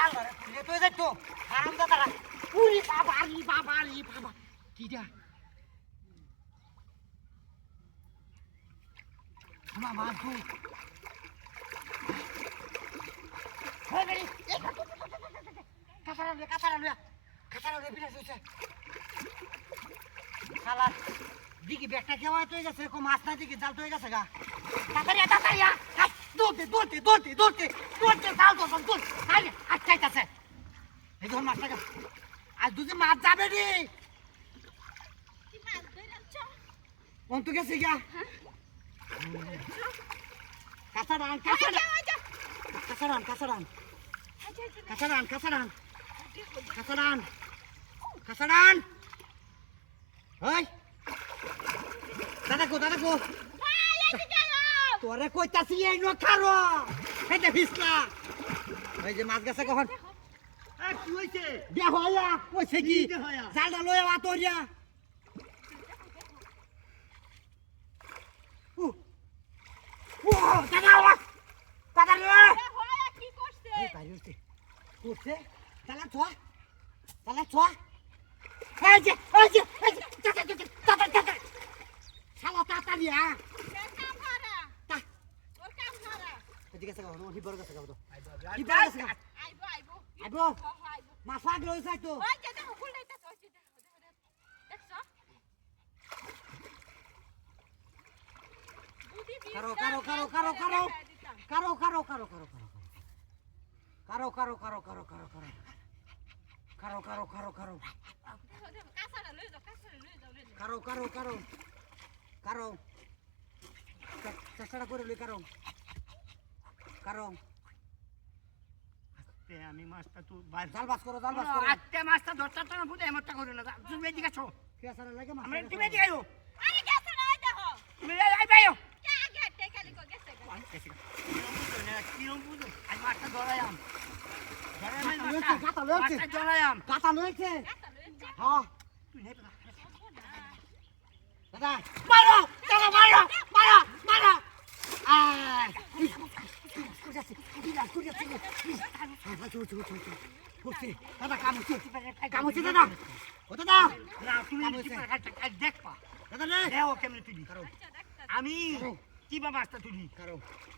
জাল ধরে খুলে তুই যাই তো আরাম দাদারা উরি বাবা কি দিয়া মা মা তুই হয়ে গেলি কাঁচারা বিরাজ হয়েছে শালা দিকে ব্যাগটা কেউ হয়ে গেছে মাছ না দিকে জাল তো হয়ে গেছে গা তাড়াতাড়ি দৌড়তে জাল তো দৌড় আটকাইতেছে এই ধর মাছটা আজ দুজি মাছ যাবে রে কোন তো গেছে গা কাঁচারান ওই দাদা গো তোরে কইতাছি এই ন খারো এটা ফিসলা এই যে মাছ গেছে কখন কি হইছে বিয়া হইয়া কইছে কি জালটা লইয়া আতরিয়া দাদা রে কি করছে এই বাইরে করছে তালা ছোয়া এই যে শালা তাড়াতাড়ি কাম হারা ওর কাম হারা এদিকে গেছে গো হিবর গেছে গো আইবো আইবো মাফা লই যাই তো ওই যে দেখো ফুল লাইতাছ ওই যে দেখছো বুদ্ধি বিশ কারো কাঁচাটা লই যাও চেষ্টা করে লই কারো আমি মাছটা তো জাল বাস করো আটটা মাছটা ধরতে তো না বুঝে এমনটা করো না তুমি এদিকে আছো কেসারা লাগে মাছ আমরা তুমি এদিকে আয়ো আরে গেছে না দেখো তুমি আইবায়ো কে আগে টেকালি কো গেছে কিরম বুঝো আজ মাছটা ধরাইলাম কাটা লইছে হ্যাঁ দাদা মারো দাদা কামুছে দাদা ও দাদা তুমি দেখবা দাদা রে দেও কেমনে তুলি আমি কিবা মাছটা তুলি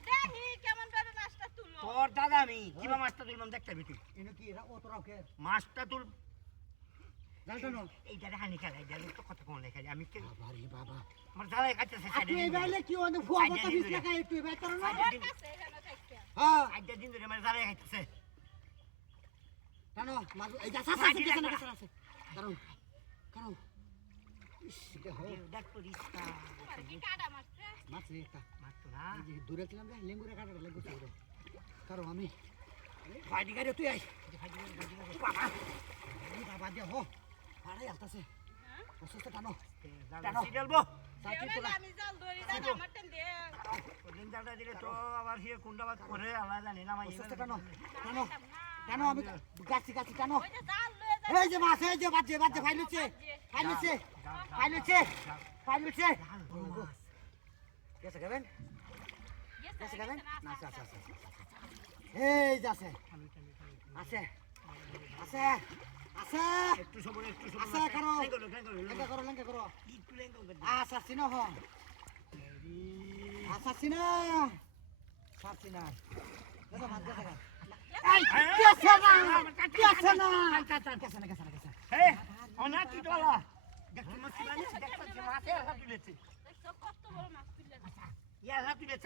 দেখি কেমন ভাবে মাছটা তুলো তোর দাদা আমি কিবা মাছটা তুললাম দেখতে বিটি এনে কি ও তোরা কে মাছটা তুল জালটা নো এইটা হানি খেলাই দেয় তো কত কোন লেখা আমি কে বাবা আমার দাদা কাছে আপনি এই বাইলে কি ওনে ফুয়া মত বিছ টাকা একটু বাই করো না ওর কাছে এখানে থাকতে হ্যাঁ আজকে দিন ধরে আমার দাদা খাইতেছে জানো মাছ এই যা সাসা আছে কারণ দেখ পরিষ্কার আর কি কাটা মারছে মাছ একটা মারতো না এই দূরে ছিলাম যে লেঙ্গুরে কাটা লেঙ্গু ছিল কারণ আমি ফাইটি গাড়ি তুই আই বাবা দে হো আরে আসছে অসুস্থ টানো সিরিয়ালবো আমি জাল ধরি দাদা আমার টেন দে ওদিন দাদা দিলে তো আবার হিয়ে কুন্ডাবাদ করে আল্লাহ জানি না অসুস্থ টানো আমি গাছি টানো ওই যে জাল লয়ে যা এই যে মাছ এই যে বাজে ফাইলুছে কেসে খাবেন না আচ্ছা এই যে আছে একটু সবর আছে করো লেঙ্গা করো একটু লেঙ্গো আচ্ছা সিনো হ আচ্ছা সিনো সারছিনা দেখো মাছ গেছে গা কেসে না হে অনা তুই তোলা দেখ মাছ তুলেছে দেখছো কত বড় মাছ তুললে ইয়া তুলেছে